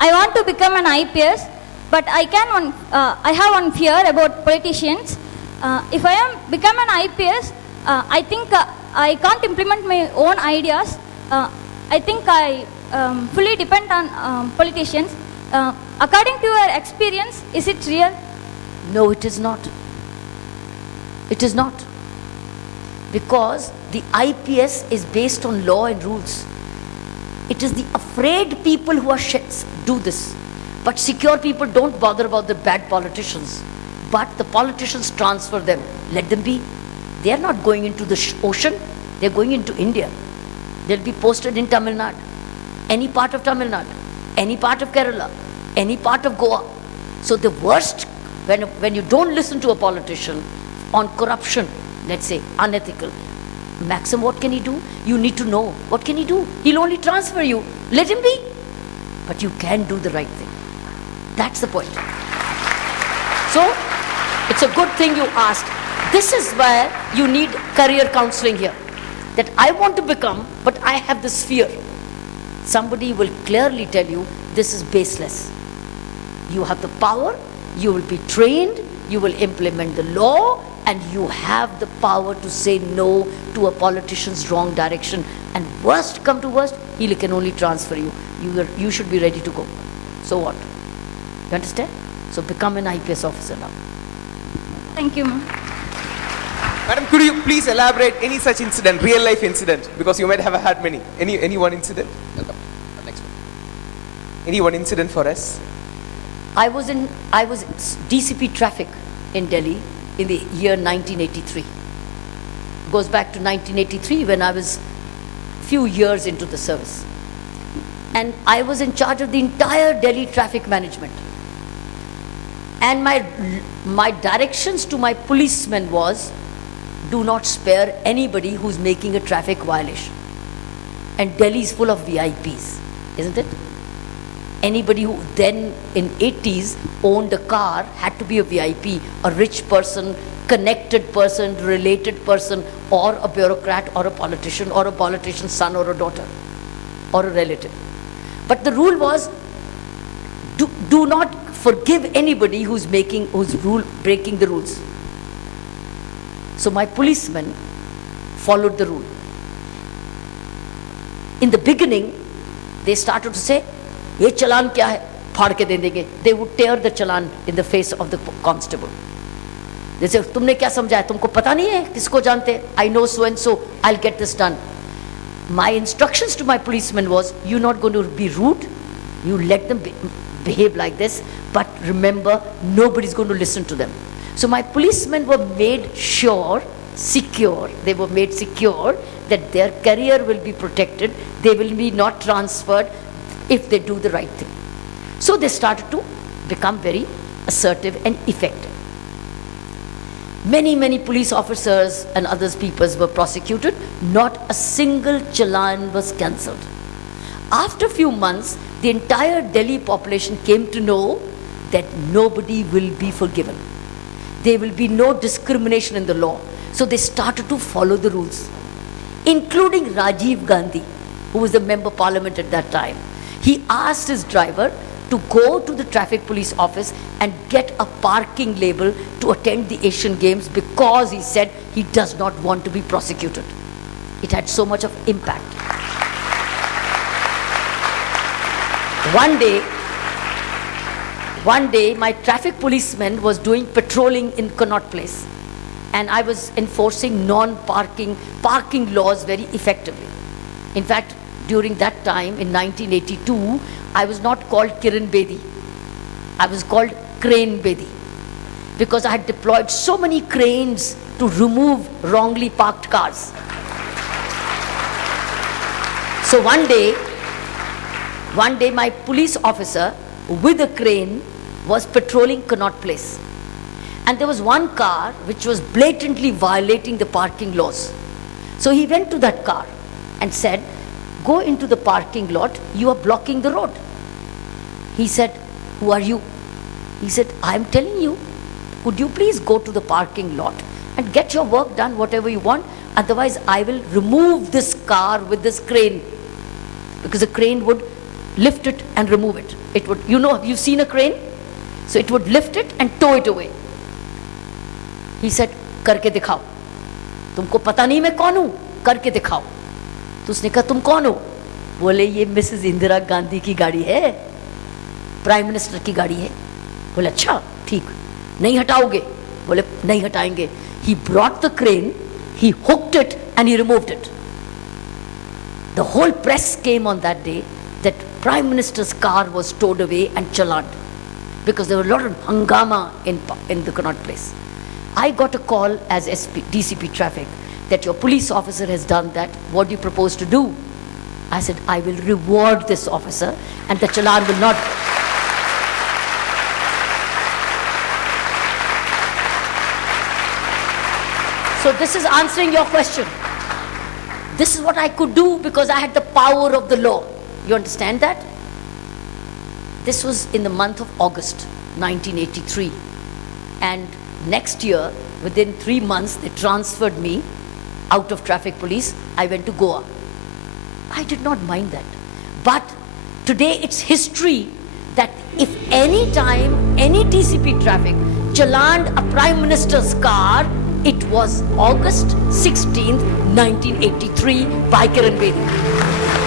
I want to become an IPS, but I have one fear about politicians. If I become an IPS, I think I can't implement my own ideas. I think I fully depend on politicians. According to your experience, is it real? No, it is not. It is not. Because the IPS is based on law and rules. It is the afraid people who do this. But secure people don't bother about the bad politicians. But the politicians transfer them. Let them be. They are not going into the ocean. They are going into India. They'll be posted in Tamil Nadu. Any part of Tamil Nadu. Any part of Kerala. Any part of Goa. So the worst, when you don't listen to a politician on corruption, let's say, unethical, maximum what can he do? You need to know. What can he do? He'll only transfer you. Let him be. But you can do the right thing. That's the point. So, it's a good thing you asked. This is where you need career counseling here. That I want to become, but I have this fear. Somebody will clearly tell you, this is baseless. You have the power, you will be trained, you will implement the law, and you have the power to say no to a politician's wrong direction. And worst come to worst, he can only transfer you. You should be ready to go. So what? You understand? So become an IPS officer now. Thank you, ma'am. Madam, could you please elaborate any such incident, real life incident? Because you might have had many. Any one incident? Welcome. Next one. Any one incident for us? I was DCP traffic in Delhi in the year 1983. It goes back to 1983 when I was few years into the service. And I was in charge of the entire Delhi traffic management. And my directions to my policemen was, do not spare anybody who's making a traffic violation. And Delhi is full of VIPs, isn't it? Anybody who then in 80s owned a car had to be a VIP, a rich person, connected person, related person, or a bureaucrat, or a politician's son or a daughter, or a relative. But the rule was, do not forgive anybody who's breaking the rules. So my policemen followed the rule. In the beginning, they started to say, "Ye chalan kya hai? Phad ke de denge." They would tear the chalan in the face of the constable. They say, "Tumne kya samjha hai? Tumko pata nahi hai? Kisko jante? I know so and so. I'll get this done." My instructions to my policemen was, you're not going to be rude. You let them behave like this. But remember, nobody's going to listen to them. So my policemen were made secure that their career will be protected. They will be not transferred if they do the right thing. So they started to become very assertive and effective. Many police officers and other people were prosecuted. Not a single challan was cancelled. After a few months, the entire Delhi population came to know that nobody will be forgiven. There will be no discrimination in the law. So they started to follow the rules, including Rajiv Gandhi, who was the member of parliament at that time. He asked his driver to go to the traffic police office and get a parking label to attend the Asian Games because he said he does not want to be prosecuted. It had so much of impact. One day, my traffic policeman was doing patrolling in Connaught Place, and I was enforcing parking laws very effectively. In fact, during that time, in 1982, I was not called Kiran Bedi. I was called Crane Bedi, because I had deployed so many cranes to remove wrongly parked cars. So one day, my police officer with a crane was patrolling Connaught Place. And there was one car which was blatantly violating the parking laws. So he went to that car and said, "Go into the parking lot, you are blocking the road." He said, "Who are you?" He said, "I'm telling you, could you please go to the parking lot and get your work done, whatever you want, otherwise I will remove this car with this crane." Because the crane would lift it and remove it. It would, you know, you've seen a crane? So it would lift it and tow it away. He said, करके दिखाओ. तुमको पता नहीं मैं कौन हूं, करके दिखाओ. तो उसने कहा तुम कौन हो? बोले ये मिसेस इंदिरा गांधी की गाड़ी है, प्राइम मिनिस्टर की गाड़ी है. बोले अच्छा ठीक, नहीं हटाओगे? बोले नहीं हटाएंगे. He brought the crane, he hooked it and he removed it. The whole press came on that day that Prime Minister's car was towed away and challaned because there were a lot of hangama in the Connaught Place. I got a call as DCP Traffic that your police officer has done that. What do you propose to do? I said, I will reward this officer and the challan will not. So this is answering your question. This is what I could do because I had the power of the law. You understand that? This was in the month of August 1983. And next year, within 3 months, they transferred me out of traffic police. I went to Goa. I did not mind that. But today it's history that if any time, any DCP traffic challaned a Prime Minister's car, it was August 16th, 1983 by Kiran Bedi.